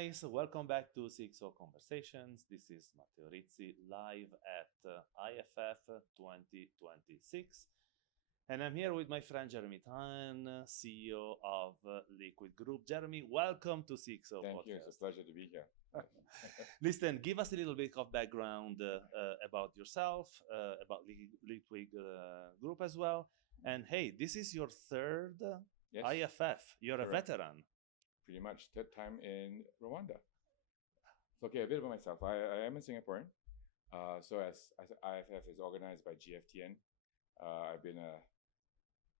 guys, welcome back to CXO Conversations. This is Matteo Rizzi live at IFF 2026. And I'm here with my friend Jeremy Tan, CEO of Liquid Group. Jeremy, welcome to CXO Thank Podcast. you. It's a pleasure to be here. Listen, give us a little bit of background about yourself, about Liquid Group as well. And hey, this is your third Yes, IFF. You're correct. a veteran. Pretty much third time in Rwanda. So, okay, a bit about myself. I am a Singaporean. So as IFF is organized by GFTN, I've been a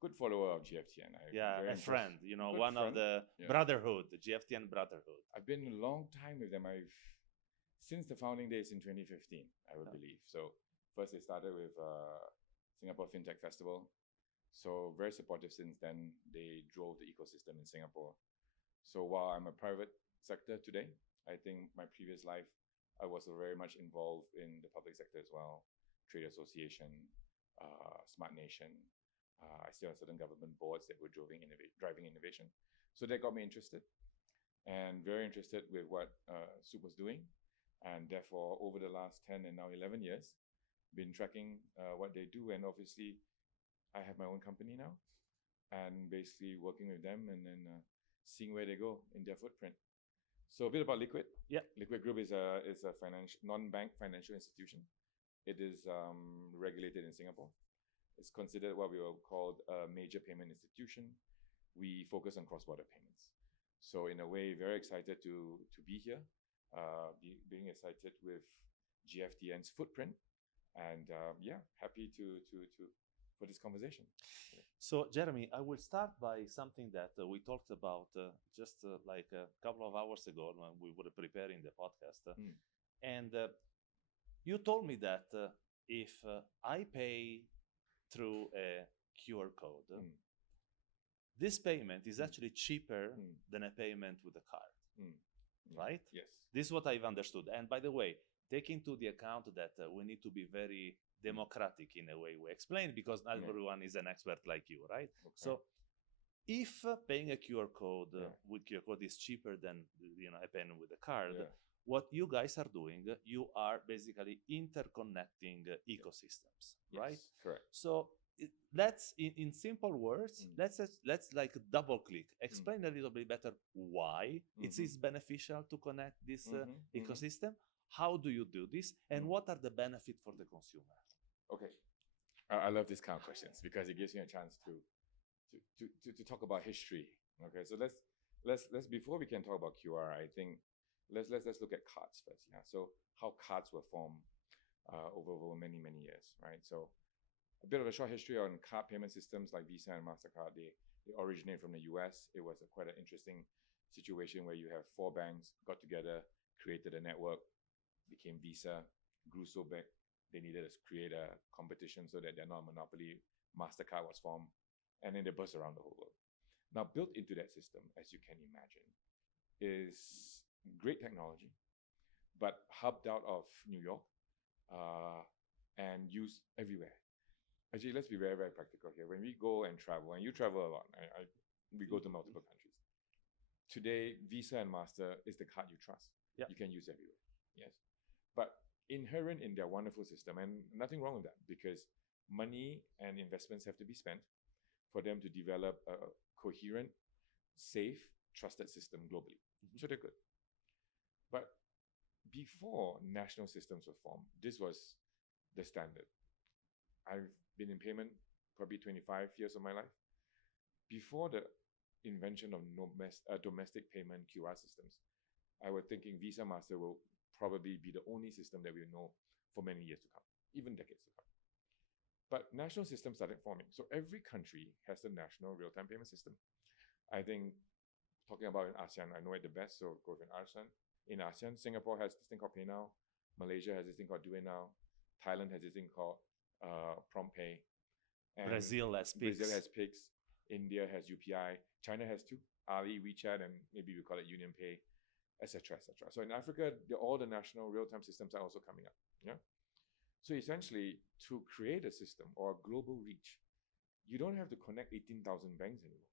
good follower of GFTN. A friend, Good one of friend. the Yeah. brotherhood, the GFTN brotherhood. I've been a long time with them. Since the founding days in 2015, I would believe. So first they started with Singapore FinTech Festival. So very supportive since then. They drove the ecosystem in Singapore. So while I'm a private sector today, I think my previous life, I was very much involved in the public sector as well. Trade Association, Smart Nation. I sit on certain government boards that were driving innovation. So that got me interested and very interested with what Soup was doing. And therefore, over the last 10 and now 11 years, been tracking what they do. And obviously, I have my own company now and basically working with them and then seeing where they go in their footprint. So a bit about Liquid. Yeah. Liquid Group is a non-bank financial institution. It is regulated in Singapore. It's considered what we will call a major payment institution. We focus on cross-border payments. So in a way, very excited to be here, being excited with GFTN's footprint, and happy to for this conversation. So, Jeremy, I will start by something that we talked about just like a couple of hours ago when we were preparing the podcast. And you told me that if I pay through a QR code, this payment is actually cheaper than a payment with a card, right? Yes. This is what I've understood. And by the way, take into the account that we need to be very democratic in a way we explain, because not everyone is an expert like you, right? Okay. So if paying a QR code with QR code is cheaper than a payment with a card, what you guys are doing, you are basically interconnecting ecosystems, right? Yes, correct. So let's, in simple words, let's like double click, explain a little bit better why it is beneficial to connect this ecosystem. How do you do this, and what are the benefits for the consumer? Okay, I love these kind of questions because it gives me a chance to talk about history. Okay, so let's before we can talk about QR, I think let's look at cards first. Yeah, so how cards were formed over many years, right? So a bit of a short history on card payment systems like Visa and MasterCard. They originate from the US. It was quite an interesting situation where you have four banks got together, created a network, became Visa, grew so big, they needed to create a competition so that they're not a monopoly. MasterCard was formed, and then they burst around the whole world. Now, built into that system, as you can imagine, is great technology, but hubbed out of New York and used everywhere. Actually, let's be very, very practical here. When we go and travel, and you travel a lot, we go to multiple countries. Today, Visa and Master is the card you trust. Yeah. You can use everywhere. Yes. But inherent in their wonderful system, and nothing wrong with that, because money and investments have to be spent for them to develop a coherent, safe, trusted system globally. So they're good. But before national systems were formed, this was the standard. I've been in payment probably 25 years of my life. Before the invention of domestic payment QR systems, I was thinking Visa Master will probably be the only system that we know for many years to come, even decades to come. But national systems started forming. So every country has a national real-time payment system. I think, talking about in ASEAN, I know it the best, so go to ASEAN. In ASEAN, Singapore has this thing called PayNow. Malaysia has this thing called DoNow. Thailand has this thing called PromptPay. And Brazil has Pix. India has UPI. China has two, Ali, WeChat, and maybe we call it UnionPay, etc., etc. So in Africa, all the national real-time systems are also coming up. Yeah. So essentially, to create a system or a global reach, you don't have to connect 18,000 banks anymore.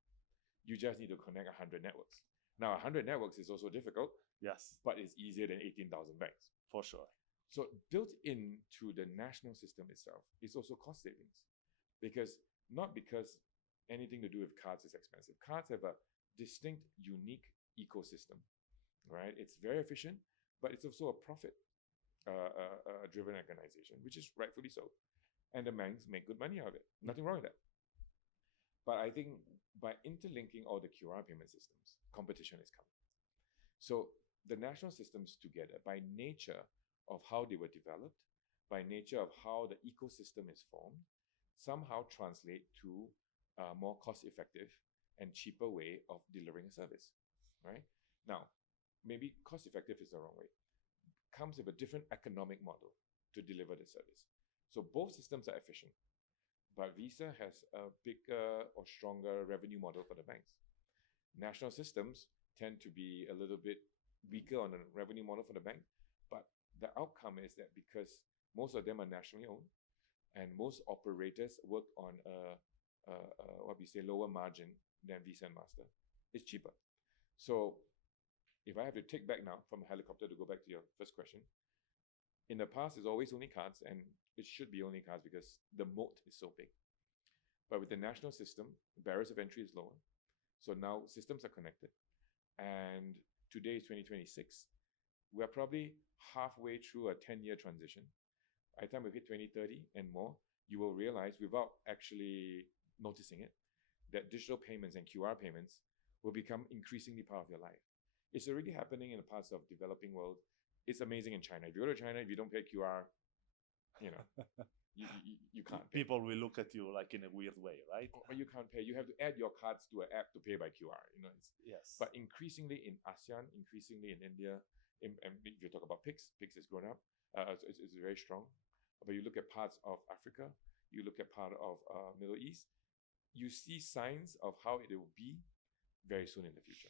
You just need to connect 100 networks. Now, 100 networks is also difficult Yes. but it's easier than 18,000 banks. For sure. So built into the national system itself is also cost savings, not because anything to do with cards is expensive. Cards have a distinct, unique ecosystem, right? It's very efficient, but it's also a profit driven organization, which is rightfully so. And the banks make good money out of it. Nothing wrong with that. But I think by interlinking all the QR payment systems, competition is coming. So the national systems together, by nature of how they were developed, by nature of how the ecosystem is formed, somehow translate to a more cost-effective and cheaper way of delivering a service, right? Now, maybe cost-effective is the wrong way. Comes with a different economic model to deliver the service. So both systems are efficient, but Visa has a bigger or stronger revenue model for the banks. National systems tend to be a little bit weaker on the revenue model for the bank, but the outcome is that because most of them are nationally owned and most operators work on what we say lower margin than Visa and Master, it's cheaper. So if I have to take back now from a helicopter to go back to your first question, in the past it's always only cards, and it should be only cards because the moat is so big. But with the national system, barriers of entry is lower. So now systems are connected, and today is 2026. We're probably halfway through a 10-year transition. By the time we hit 2030 and more, you will realize, without actually noticing it, that digital payments and QR payments will become increasingly part of your life. It's already happening in the parts of developing world. It's amazing in China. If you go to China, if you don't pay QR, you can't pay. People will look at you like in a weird way, right? Or you can't pay. You have to add your cards to an app to pay by QR. Yes. But increasingly in ASEAN, increasingly in India, and if you talk about PIX has grown up. It's very strong. But you look at parts of Africa, you look at part of Middle East, you see signs of how it will be very soon in the future.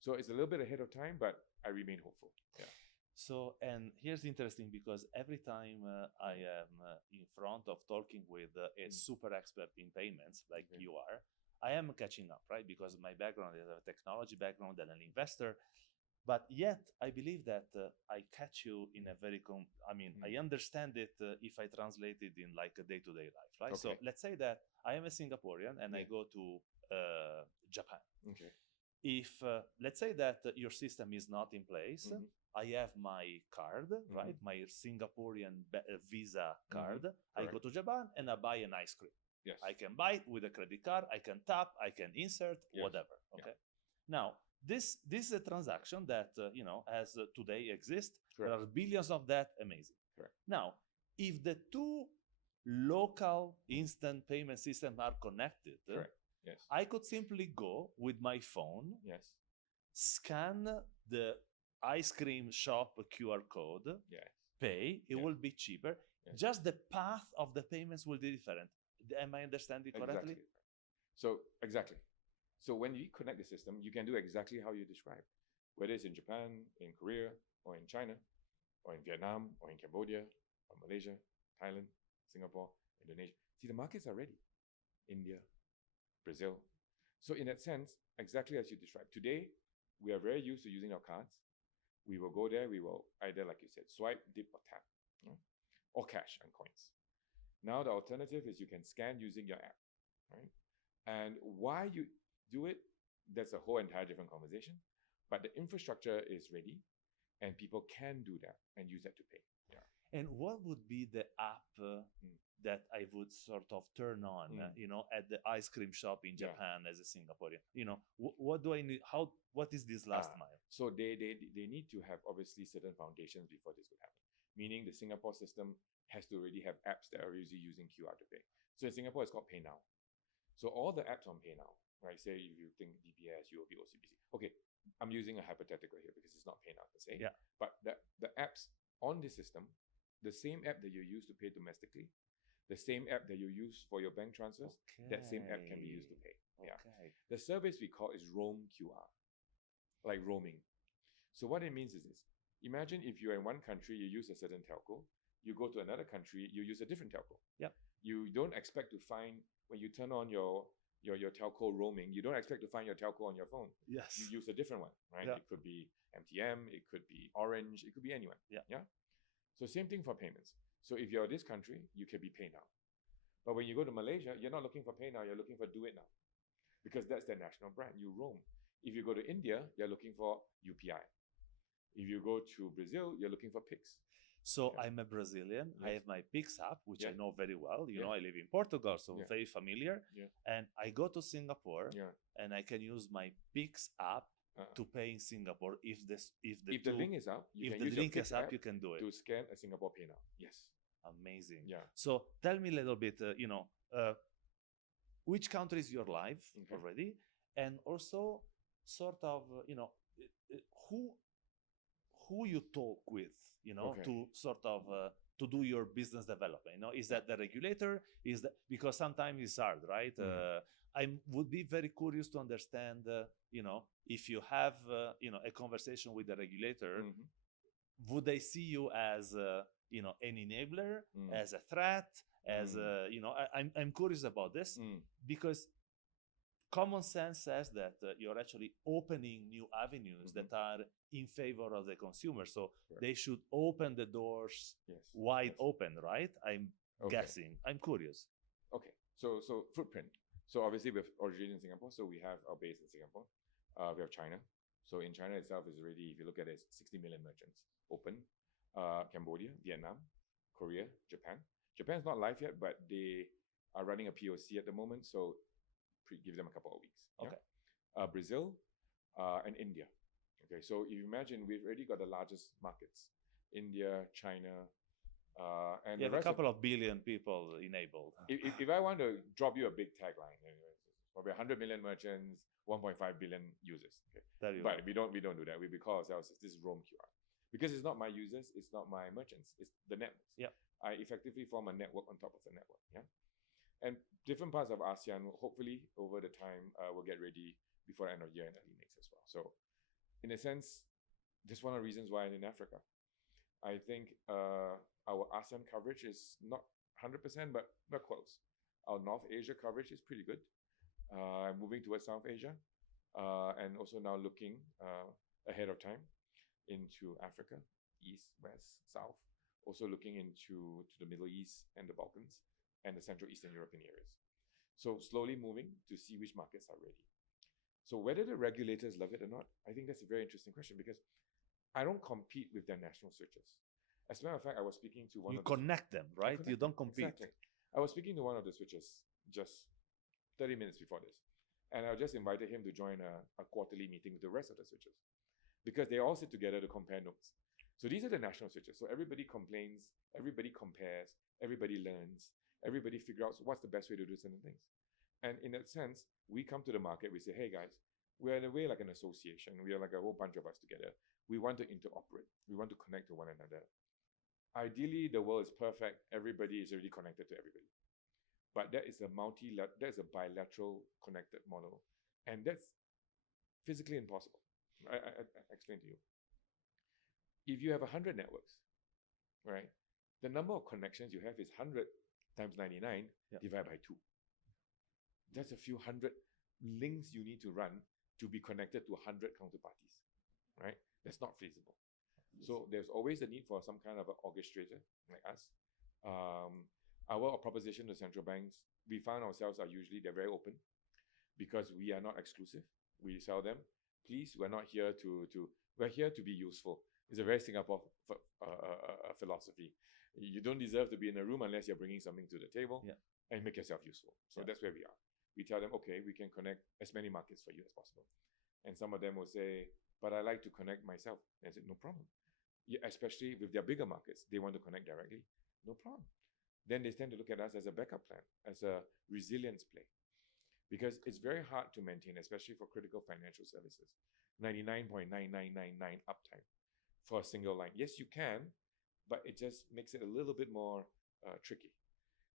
So it's a little bit ahead of time, but I remain hopeful. Yeah. So, and here's interesting, because every time I am in front of talking with a super expert in payments like you are, I am catching up, right? Because my background is a technology background and an investor. But yet, I believe that I catch you in a very, I understand it if I translate it in like a day-to-day life, right? Okay. So let's say that I am a Singaporean and I go to Japan. Okay. If, let's say that your system is not in place, I have my card, right? My Singaporean Visa card. I go to Japan and I buy an ice cream. Yes. I can buy it with a credit card. I can tap, I can insert, whatever. Okay. Yeah. Now, this is a transaction that, as today exists. Correct. There are billions of that. Amazing. Correct. Now, if the two local instant payment systems are connected, correct. Yes. I could simply go with my phone, yes, scan the ice cream shop QR code, yes, pay, it will be cheaper. Yes. Just the path of the payments will be different. Am I understanding correctly? Exactly. So when you connect the system, you can do exactly how you described, whether it's in Japan, in Korea, or in China, or in Vietnam, or in Cambodia, or Malaysia, Thailand, Singapore, Indonesia. See, the markets are ready. India, Brazil. So in that sense, exactly as you described, today, we are very used to using our cards. We will go there, we will either, like you said, swipe, dip, or tap, or cash and coins. Now the alternative is you can scan using your app, right? And why you do it, that's a whole entire different conversation. But the infrastructure is ready, and people can do that and use that to pay. Yeah. And what would be the app that I would sort of turn on, at the ice cream shop in Japan as a Singaporean? What do I need? What is this last mile? So they need to have obviously certain foundations before this would happen. Meaning the Singapore system has to already have apps that are usually using QR to pay. So in Singapore, it's called PayNow. So all the apps on PayNow, right? Say if you think DBS, UOB, OCBC. Okay, I'm using a hypothetical here because it's not PayNow per se. Yeah. But the apps on the system, the same app that you use to pay domestically, the same app that you use for your bank transfers, that same app can be used to pay. Yeah. The service we call is roam QR, like roaming. So what it means is this. Imagine if you're in one country, you use a certain telco. You go to another country, you use a different telco. Yep. You don't expect to find, when you turn on your your telco roaming, you don't expect to find your telco on your phone. Yes. You use a different one, right? Yeah. It could be MTM, it could be Orange, it could be anyone. Yeah. So same thing for payments. So if you're this country, you can be PayNow. But when you go to Malaysia, you're not looking for PayNow, you're looking for Do It Now, because that's their national brand. You roam. If you go to India, you're looking for UPI. If you go to Brazil, you're looking for Pix. So I'm a Brazilian. Yes. I have my Pix app, which I Yeah. know very well. You Yeah. know, I live in Portugal, so Yeah. very familiar. Yeah. And I go to Singapore, Yeah. and I can use my Pix app to pay in Singapore if the link is up, you if can the use your link Pix is up, app you can do it. to scan a Singapore PayNow. Yes. Amazing. Yeah. So tell me a little bit, which countries you're live already, and also sort of, who you talk with, to sort of to do your business development. Is that the regulator? Is that because sometimes it's hard, right? I would be very curious to understand, if you have, a conversation with the regulator, would they see you as, an enabler, as a threat, as I'm curious about this because common sense says that you're actually opening new avenues that are in favor of the consumer. So they should open the doors wide open, right? I'm guessing. I'm curious. Okay. So footprint. So obviously we've originated in Singapore. So we have our base in Singapore. We have China. So in China itself is already, if you look at it, 60 million merchants open. Cambodia, Vietnam, Korea, Japan. Japan's not live yet, but they are running a POC at the moment. So give them a couple of weeks. Okay. Brazil and India. Okay, so if you imagine, we've already got the largest markets: India, China, and you have a couple of billion people enabled. If I want to drop you a big tagline, probably 100 million merchants, 1.5 billion users. Okay, but we don't do that. We call ourselves this Roam QR because it's not my users, it's not my merchants, it's the networks. Yeah, I effectively form a network on top of the network. Yeah. And different parts of ASEAN, hopefully over the time, will get ready before the end of the year and early next as well. So in a sense, that's one of the reasons why I'm in Africa. I think our ASEAN coverage is not 100%, but we're close. Our North Asia coverage is pretty good. Moving towards South Asia, and also now looking ahead of time into Africa, East, West, South. Also looking into the Middle East and the Balkans and the Central Eastern European areas. So slowly moving to see which markets are ready. So whether the regulators love it or not, I think that's a very interesting question because I don't compete with their national switches. As a matter of fact, I was speaking to one of You connect them, right? You don't compete. Exactly. I was speaking to one of the switches just 30 minutes before this. And I just invited him to join a quarterly meeting with the rest of the switches because they all sit together to compare notes. So these are the national switches. So everybody complains, everybody compares, everybody learns, everybody figures out what's the best way to do certain things. And in that sense, we come to the market, we say, hey guys, we're in a way like an association. We are like a whole bunch of us together. We want to interoperate. We want to connect to one another. Ideally, the world is perfect. Everybody is already connected to everybody. But that is a bilateral connected model. And that's physically impossible. I explain to you. If you have 100 networks, right, the number of connections you have is 100 times 99 divided by 2. That's a few hundred links you need to run to be connected to 100 counterparties, right? That's not feasible. So there's always a need for some kind of an orchestrator like us. Our proposition to central banks, we found ourselves are usually, they're very open because we are not exclusive. We tell them, please, we're not here we're here to be useful. It's a very Singapore philosophy. You don't deserve to be in a room unless you're bringing something to the table and make yourself useful. So that's where we are. We tell them, okay, we can connect as many markets for you as possible. And some of them will say, but I like to connect myself. And I said, no problem. Yeah, especially with their bigger markets, they want to connect directly. No problem. Then they tend to look at us as a backup plan, as a resilience play. Because it's very hard to maintain, especially for critical financial services. 99.9999 uptime for a single line. Yes, you can, but it just makes it a little bit more tricky.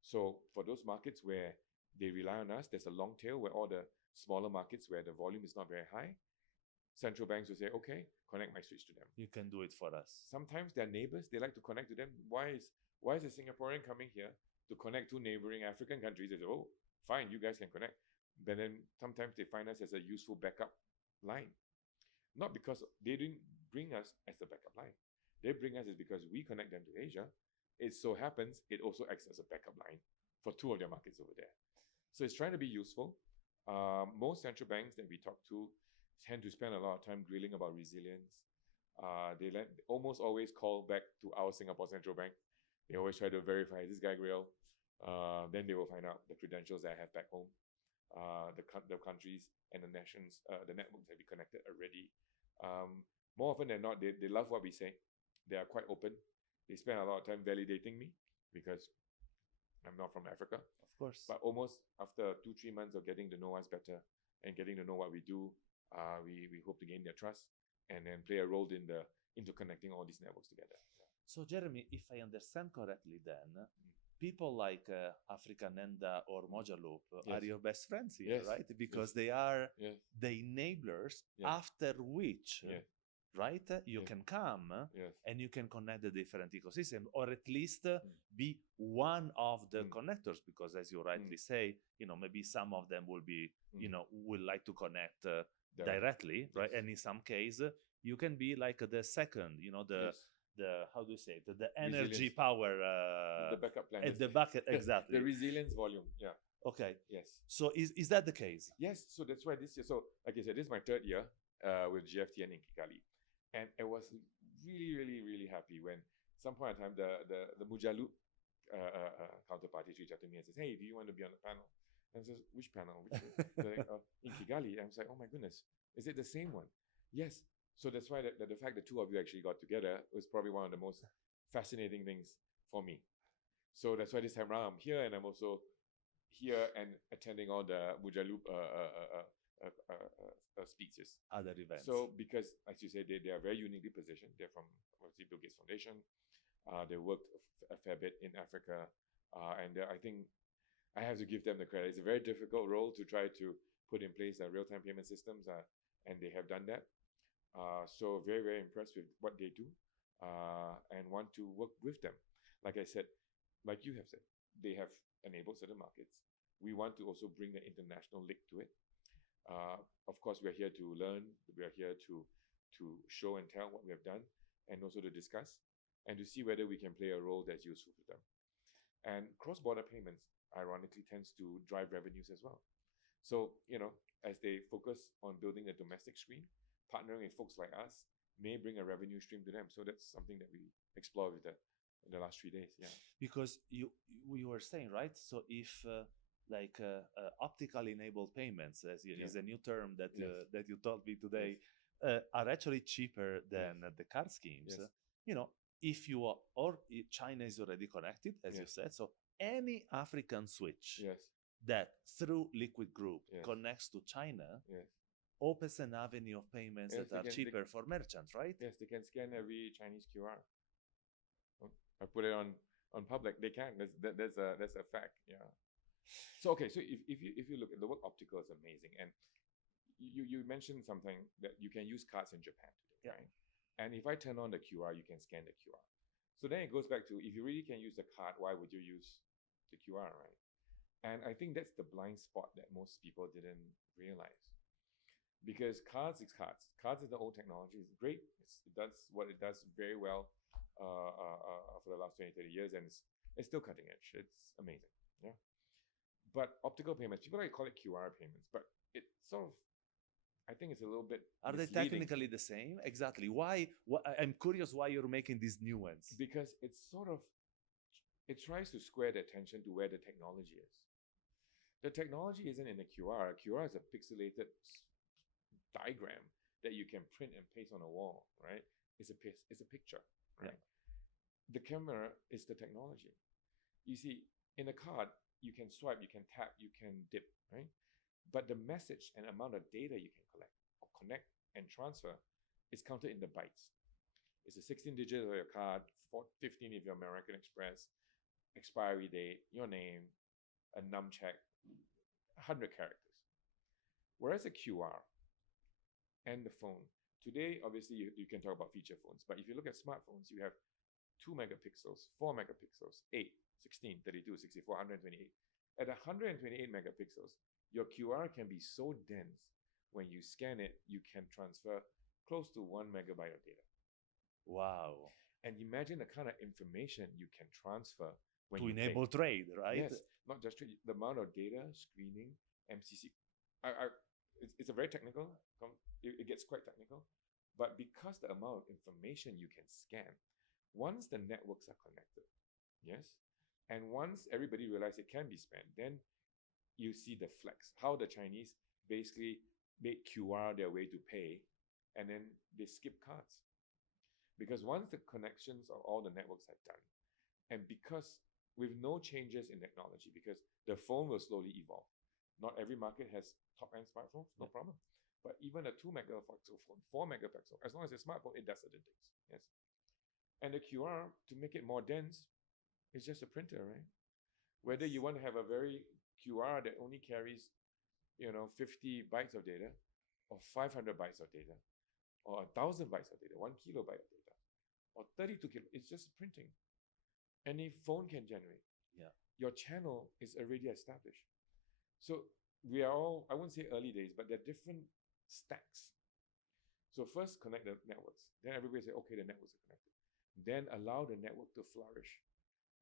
So for those markets where they rely on us, there's a long tail where all the smaller markets where the volume is not very high, central banks will say, okay, connect my switch to them. You can do it for us. Sometimes their neighbors, they like to connect to them. Why is a Singaporean coming here to connect to neighboring African countries? They say, oh, fine, you guys can connect. But then sometimes they find us as a useful backup line. Not because they didn't bring us as the backup line. They bring us is because we connect them to Asia. It so happens it also acts as a backup line for two of their markets over there. So it's trying to be useful. Most central banks that we talk to tend to spend a lot of time drilling about resilience. They almost always call back to our Singapore Central Bank. They always try to verify, is this guy real? Then they will find out the credentials that I have back home, the countries and the nations, the networks that we connected already. More often than not, they love what we say. They are quite open. They spend a lot of time validating me because I'm not from Africa. Of course. But almost after 2-3 months of getting to know us better and getting to know what we do, we hope to gain their trust and then play a role in the interconnecting all these networks together. So Jeremy, if I understand correctly then, people like Africa Nenda or Mojaloop are your best friends here, right? Because they are the enablers after which, right, you can come and you can connect the different ecosystems, or at least be one of the connectors, because as you rightly say, maybe some of them will be, will like to connect directly, right? And in some case, you can be like the second, the how do you say it? The energy power, the backup plan, at the bucket, exactly. The resilience volume, Okay. Yes. So is that the case? Yes. So that's why this year. So like I said, this is my 3rd year with GFTN in Kigali, and I was really happy when some point in time the Mujaloop counterparty reached out to me and says, "Hey, do you want to be on the panel?" And I says, "Which panel? Which like, in Kigali?" And I was like, "Oh my goodness, is it the same one?" Yes. So that's why the fact that two of you actually got together was probably one of the most fascinating things for me. So that's why this time around I'm here, and I'm also here and attending all the Mujaloop speeches. Other events. So because, as you say, they are very uniquely positioned. They're from obviously Bill Gates Foundation. They worked a fair bit in Africa, and I think I have to give them the credit. It's a very difficult role to try to put in place real-time payment systems, and they have done that. So very impressed with what they do, and want to work with them. Like I said, like you have said, they have enabled certain markets. We want to also bring the international link to it. Of course, we are here to learn. We are here to show and tell what we have done, and also to discuss and to see whether we can play a role that's useful to them. And cross-border payments, ironically, tends to drive revenues as well. So, as they focus on building a domestic screen, partnering with folks like us may bring a revenue stream to them. So that's something that we explore with in the last 3 days. Yeah. Because we were saying, right? So if optical enabled payments, is a new term that that you told me today, are actually cheaper than the card schemes. If you are, or China is already connected, as you said, so any African switch that through Liquid Group connects to China opens an avenue of payments that are cheaper for merchants, right? Yes, they can scan every Chinese QR. I put it on public. They can. That's a fact. Yeah. So okay. So if you look at the word optical is amazing, and you mentioned something that you can use cards in Japan today, right? And if I turn on the QR, you can scan the QR. So then it goes back to, if you really can use the card, why would you use the QR, right? And I think that's the blind spot that most people didn't realize. Because cards is cards. Cards is the old technology. It's great. It does what it does very well for the last 20, 30 years, and it's still cutting edge. It's amazing. Yeah. But optical payments, people like call it QR payments, but it sort of, I think it's a little bit Are they technically the same? Exactly. Why? I'm curious why you're making these nuance. Because it's sort of, it tries to square the attention to where the technology is. The technology isn't in the QR. QR is a pixelated diagram that you can print and paste on a wall, right? It's a picture, right? Yeah. The camera is the technology. You see, in a card, you can swipe, you can tap, you can dip, right? But the message and amount of data you can collect or connect and transfer is counted in the bytes. It's a 16 digits of your card, 15 if you're American Express, expiry date, your name, a num check, 100 characters. Whereas a QR and the phone, today, obviously, you can talk about feature phones, but if you look at smartphones, you have 2 megapixels, 4 megapixels, 8, 16, 32, 64, 128. At 128 megapixels, your QR can be so dense, when you scan it, you can transfer close to 1 megabyte of data. Wow. And imagine the kind of information you can transfer when to you enable pay. trade, right? Yes, not just trade, the amount of data, screening, MCC. It's a very technical, it gets quite technical, but because the amount of information you can scan, once the networks are connected, yes, and once everybody realizes it can be spent, then you see the flex, how the Chinese basically made QR their way to pay, and then they skip cards. Because once the connections of all the networks are done, and because with no changes in technology, because the phone will slowly evolve. Not every market has top-end smartphones, no problem. But even a 2 megapixel phone, 4 megapixel, as long as it's a smartphone, it does certain things. Yes. And the QR, to make it more dense, is just a printer, right? Whether you want to have a very QR that only carries, 50 bytes of data, or 500 bytes of data, or 1,000 bytes of data, 1 kilobyte of data, or 32 kilobytes, it's just printing. Any phone can generate. Yeah. Your channel is already established. So we are all, I won't say early days, but there are different stacks. So first connect the networks. Then everybody say, okay, the networks are connected. Then allow the network to flourish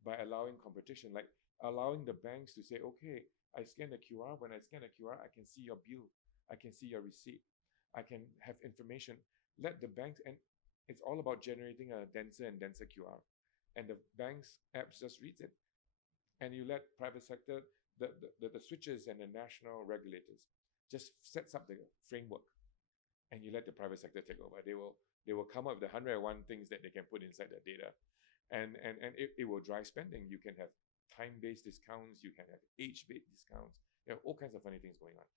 by allowing competition, like allowing the banks to say, okay, I scan the QR. When I scan the QR, I can see your bill. I can see your receipt. I can have information. Let the banks, and it's all about generating a denser and denser QR. And the bank's apps just reads it. And you let private sector, the switches and the national regulators just sets up the framework. And you let the private sector take over. They will come up with the 101 things that they can put inside their data. And it will drive spending. You can have time-based discounts. You can have age-based discounts. There are all kinds of funny things going on.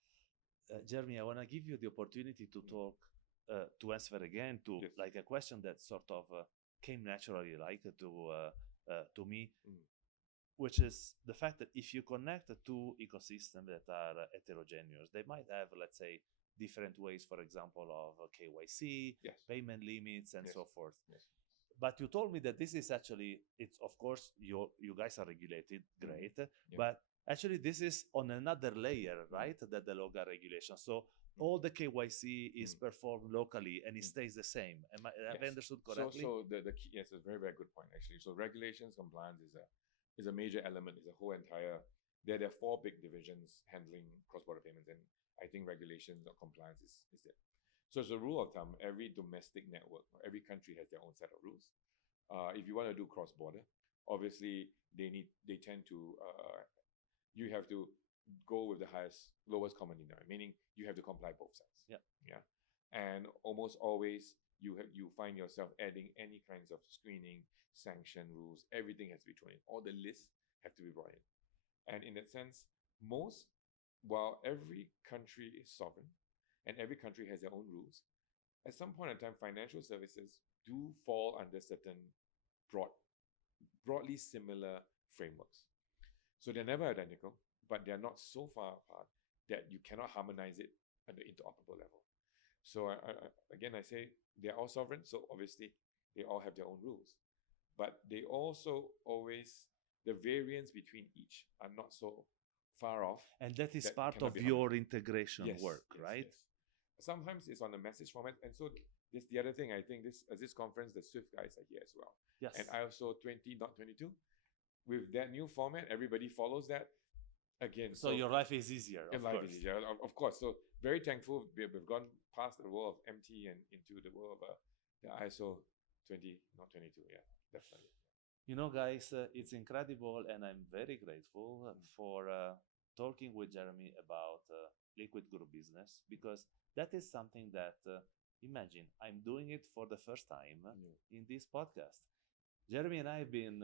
Jeremy, I want to give you the opportunity to talk, to answer again to like a question that sort of came naturally, like to me, which is the fact that if you connect two ecosystems that are heterogeneous, they might have, let's say, different ways, for example, of KYC, payment limits, and so forth. Yes. But you told me that this is actually, it's of course, you guys are regulated, great, but actually this is on another layer, right? That the local regulation. So all the KYC is performed locally and it stays the same. Have I understood correctly? So the key, yes, it's a very, very good point actually. So regulations compliance is a major element, is a whole entire, there are 4 big divisions handling cross-border payments, and I think regulations or compliance is there. So as a rule of thumb, every domestic network, every country has their own set of rules. If you want to do cross-border, obviously they tend to, you have to go with the lowest common denominator, meaning you have to comply both sides. Yeah. And almost always you find yourself adding any kinds of screening, sanction rules, everything has to be thrown in. All the lists have to be brought in. And in that sense, while every country is sovereign and every country has their own rules, at some point in time, financial services do fall under certain broadly similar frameworks. So they're never identical, but they're not so far apart that you cannot harmonize it at the interoperable level. So again, I say they're all sovereign, so obviously they all have their own rules. But they also always, the variance between each are not so far off. And that is part of your integration work, right? Yes. Sometimes it's on a message format. And so this the other thing, I think this conference, the SWIFT guys are here as well. Yes. And ISO 20.22. With that new format, everybody follows that. Again, so your life is easier. Of course. So very thankful we've gone past the world of MT and into the world of the ISO 20.22. Yeah, definitely. You know, guys, it's incredible, and I'm very grateful for talking with Jeremy about liquid group business, because that is something that, imagine, I'm doing it for the first time in this podcast. Jeremy and I have been,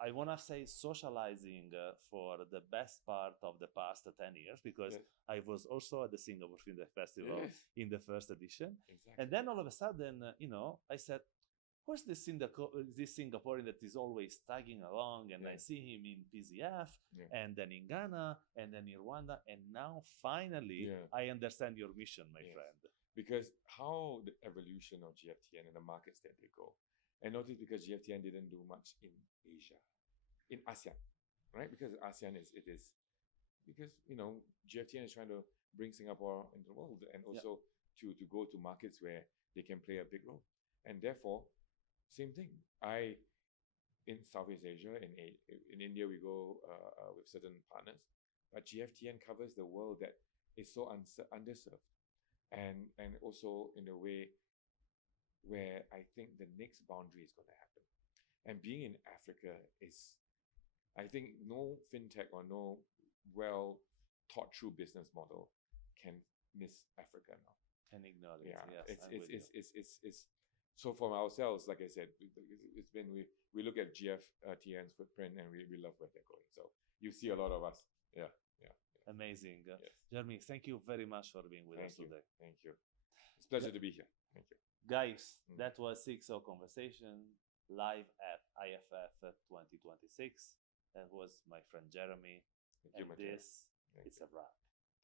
I want to say, socializing for the best part of the past 10 years, because I was also at the Singapore FinTech Festival in the first edition. Exactly. And then all of a sudden, I said, who's this Singaporean that is always tagging along? And I see him in PZF, and then in Ghana, and then in Rwanda. And now, finally, I understand your mission, my friend. Because how the evolution of GFTN and the markets that they go. And notice because GFTN didn't do much in Asia, in ASEAN, right? Because ASEAN is because GFTN is trying to bring Singapore into the world and also to go to markets where they can play a big role. And therefore, same thing. In Southeast Asia, in India, we go with certain partners, but GFTN covers the world that is so underserved, and also in a way where I think the next boundary is going to happen. And being in Africa is, I think, no fintech or no well thought through business model can miss Africa now. Can ignore it. Yeah, yes, it's so for ourselves, like I said, it's been we look at GFTN's footprint and we love where they're going. So you see a lot of us. Yeah. Amazing. Yes. Jeremy, thank you very much for being with us today. Thank you. It's a pleasure to be here. Thank you. Guys, that was CXO Conversation live at IFF 2026. That was my friend Jeremy. Thank you, Matteo. This is a wrap.